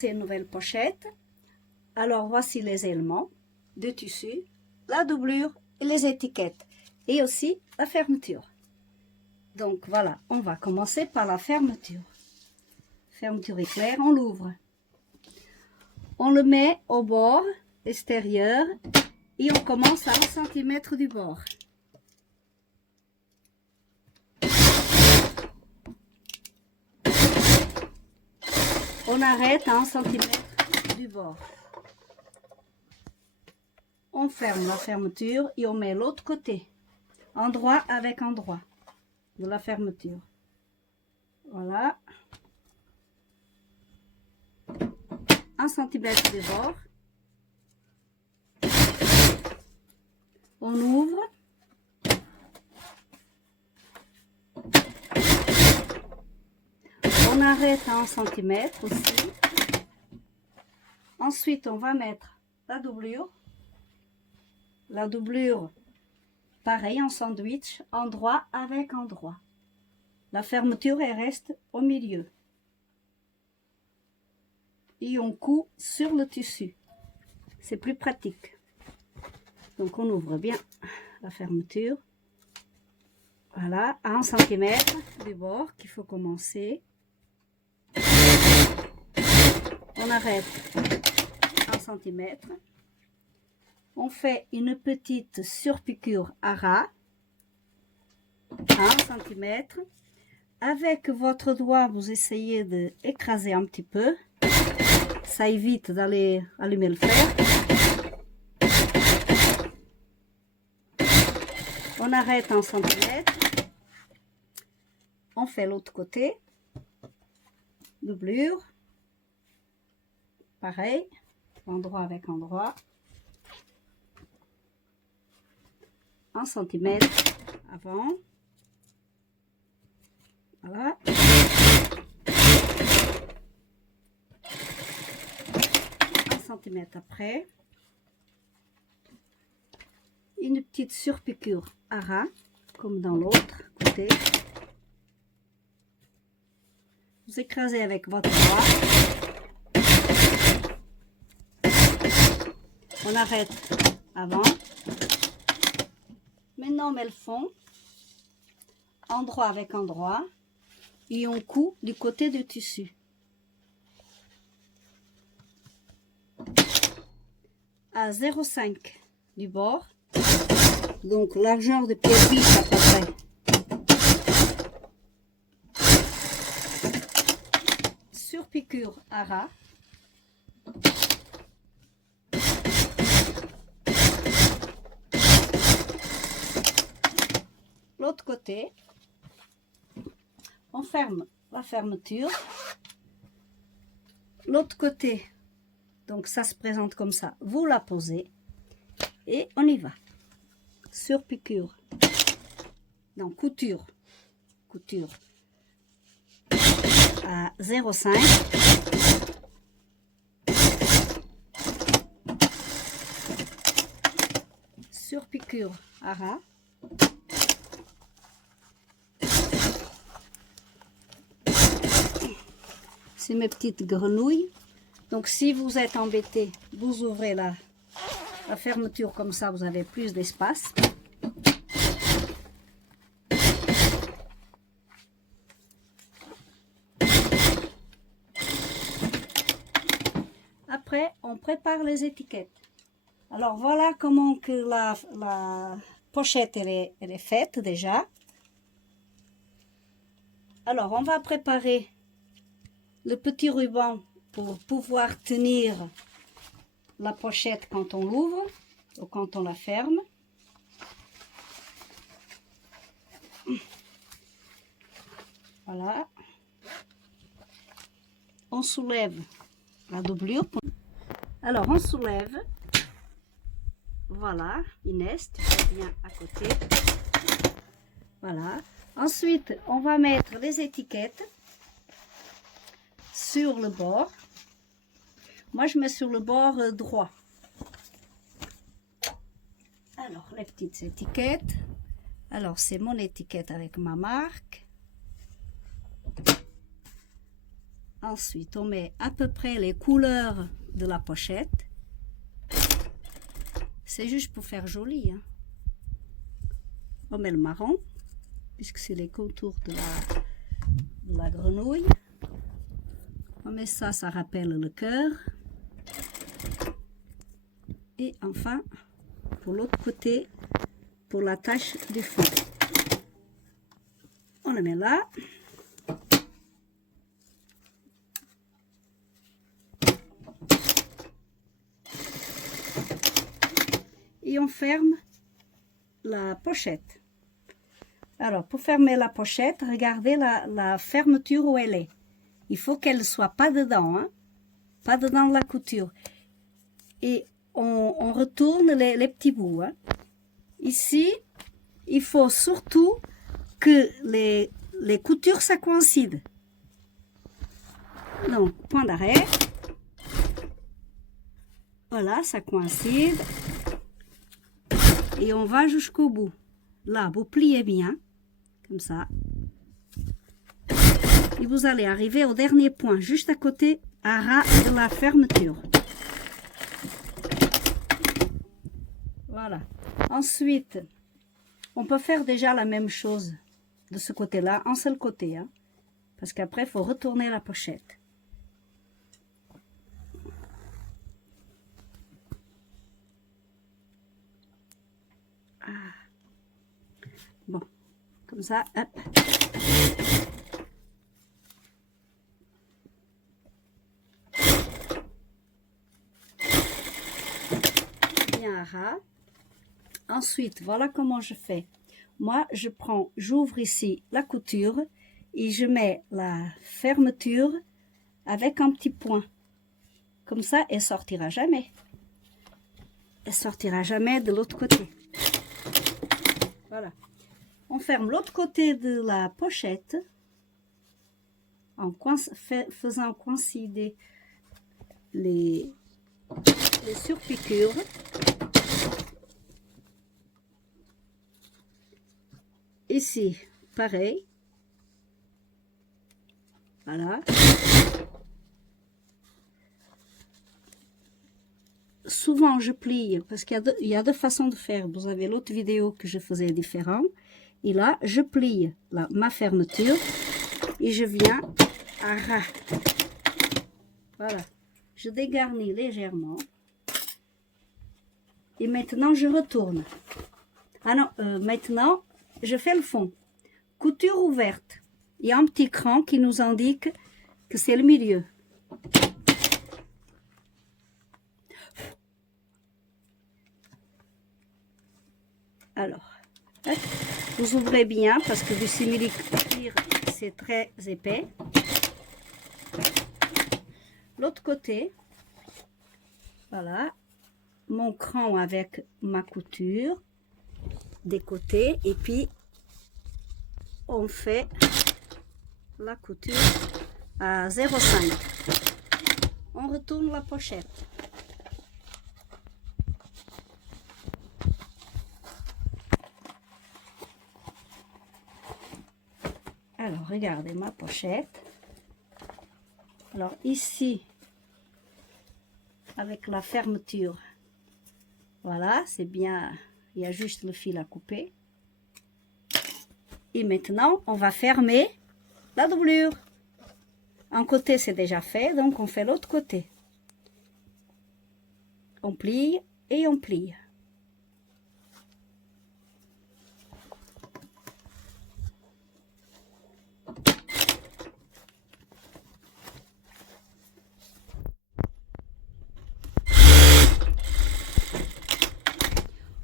C'est une nouvelle pochette. Alors voici les éléments de tissu, la doublure et les étiquettes et aussi la fermeture. Donc voilà, on va commencer par la fermeture. Fermeture éclair, on l'ouvre. On le met au bord extérieur et on commence à 1 cm du bord. On arrête à 1 cm du bord. On ferme la fermeture et on met l'autre côté, endroit avec endroit de la fermeture. Voilà. 1 cm du bord. On ouvre. On arrête à 1 cm aussi. Ensuite, on va mettre la doublure. La doublure, pareil, en sandwich, endroit avec endroit. La fermeture, elle reste au milieu. Et on coud sur le tissu. C'est plus pratique. Donc, on ouvre bien la fermeture. Voilà, à 1 cm du bord qu'il faut commencer. On arrête 1 cm. On fait une petite surpiqûre à ras à 1 cm. Avec votre doigt, vous essayez d'écraser un petit peu. Ça évite d'aller allumer le fer. On arrête 1 cm. On fait l'autre côté. Doublure. Pareil, endroit avec endroit. 1 cm avant. Voilà. 1 cm après. Une petite surpiqûre à ras, comme dans l'autre côté. Vous écrasez avec votre doigt. On arrête avant. Maintenant, on met le fond, endroit avec endroit, et on coud du côté du tissu. À 0,5 du bord, donc largeur de pied-biche à peu près. Surpiqûre à ras. L'autre côté, on ferme la fermeture. L'autre côté, donc ça se présente comme ça, vous la posez et on y va. Surpiqûre, non, couture à 0,5. Surpiqûre à ras. C'est mes petites grenouilles. Donc si vous êtes embêté, vous ouvrez la fermeture comme ça, vous avez plus d'espace. Après, on prépare les étiquettes. Alors voilà comment que la pochette elle est faite déjà. Alors on va préparer le petit ruban pour pouvoir tenir la pochette quand on l'ouvre ou quand on la ferme. Voilà. On soulève la doublure. Alors on soulève. Voilà, Inès, tu fais bien à côté. Voilà. Ensuite, on va mettre les étiquettes sur le bord. Moi, je mets sur le bord droit. Alors, les petites étiquettes. Alors, c'est mon étiquette avec ma marque. Ensuite, on met à peu près les couleurs de la pochette. C'est juste pour faire joli, hein. On met le marron, puisque c'est les contours de la grenouille. On met ça, ça rappelle le cœur. Et enfin, pour l'autre côté, pour la tache du fond. On le met là. Et on ferme la pochette. Alors, pour fermer la pochette, regardez la fermeture où elle est. Il faut qu'elle ne soit pas dedans, hein? Pas dedans de la couture. Et on retourne les petits bouts, hein? Ici, il faut surtout que les coutures, ça coïncide. Donc, point d'arrêt. Voilà, ça coïncide. Et on va jusqu'au bout. Là, vous pliez bien, comme ça. Et vous allez arriver au dernier point, juste à côté, à ras de la fermeture. Voilà. Ensuite, on peut faire déjà la même chose de ce côté-là, un seul côté, hein, parce qu'après, il faut retourner la pochette. Ah. Bon, comme ça, hop. Bien à ras. Ensuite, voilà comment je fais. Moi, j'ouvre ici la couture et je mets la fermeture avec un petit point. Comme ça, elle sortira jamais. Elle sortira jamais de l'autre côté. Voilà. On ferme l'autre côté de la pochette en faisant coïncider les surpiqûres. Ici, pareil. Voilà. Souvent, je plie parce qu'il y a deux façons de faire. Vous avez l'autre vidéo que je faisais différent. Et là, je plie ma fermeture et je viens à ras. Voilà. Je dégarnis légèrement. Et maintenant, je retourne. Ah non, maintenant, je fais le fond. Couture ouverte. Il y a un petit cran qui nous indique que c'est le milieu. Alors, vous ouvrez bien parce que du simili-cuir, c'est très épais. L'autre côté, voilà, mon cran avec ma couture des côtés et puis on fait la couture à 0,5. On retourne la pochette. Alors, regardez ma pochette. Alors, ici, avec la fermeture, voilà, c'est bien, il y a juste le fil à couper. Et maintenant, on va fermer la doublure. Un côté, c'est déjà fait, donc on fait l'autre côté. On plie et on plie.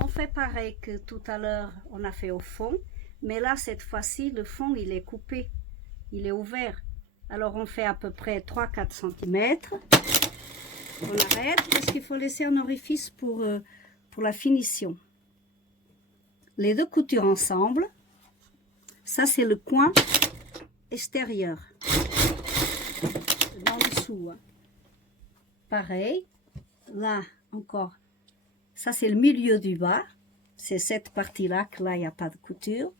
On fait pareil que tout à l'heure, on a fait au fond. Mais là, cette fois-ci, le fond, il est coupé. Il est ouvert. Alors, on fait à peu près 3-4 cm. On arrête parce qu'il faut laisser un orifice pour la finition. Les deux coutures ensemble. Ça, c'est le coin extérieur. Dans le dessous. Hein. Pareil. Là, encore. Ça, c'est le milieu du bas. C'est cette partie-là que là, il n'y a pas de couture.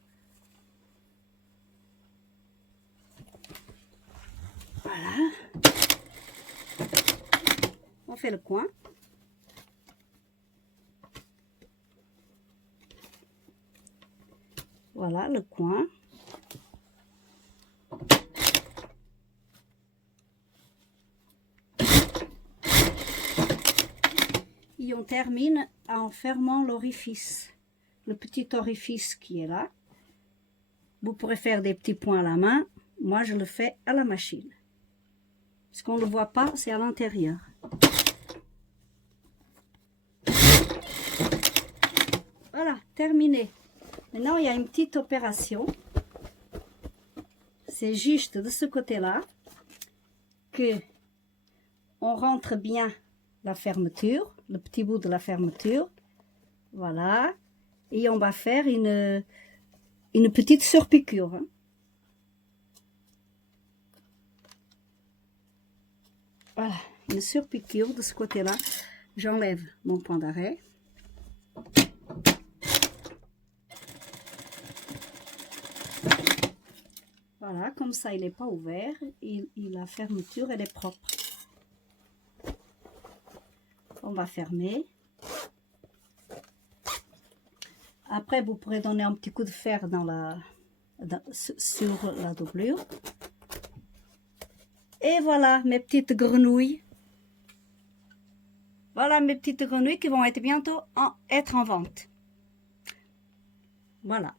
Voilà. on fait le coin. Voilà le coin. Et on termine en fermant l'orifice, le petit orifice qui est là. Vous pourrez faire des petits points à la main. Moi, je le fais à la machine. Parce qu'on ne le voit pas, c'est à l'intérieur. Voilà, terminé. Maintenant, il y a une petite opération. C'est juste de ce côté-là que on rentre bien la fermeture, le petit bout de la fermeture. Voilà. Et on va faire une petite surpiqûre. Hein. Voilà, une surpiqûre de ce côté-là. J'enlève mon point d'arrêt. Voilà, comme ça il n'est pas ouvert et la fermeture elle est propre. On va fermer. Après vous pourrez donner un petit coup de fer sur la doublure. Et voilà mes petites grenouilles. Voilà mes petites grenouilles qui vont être bientôt être en vente. Voilà.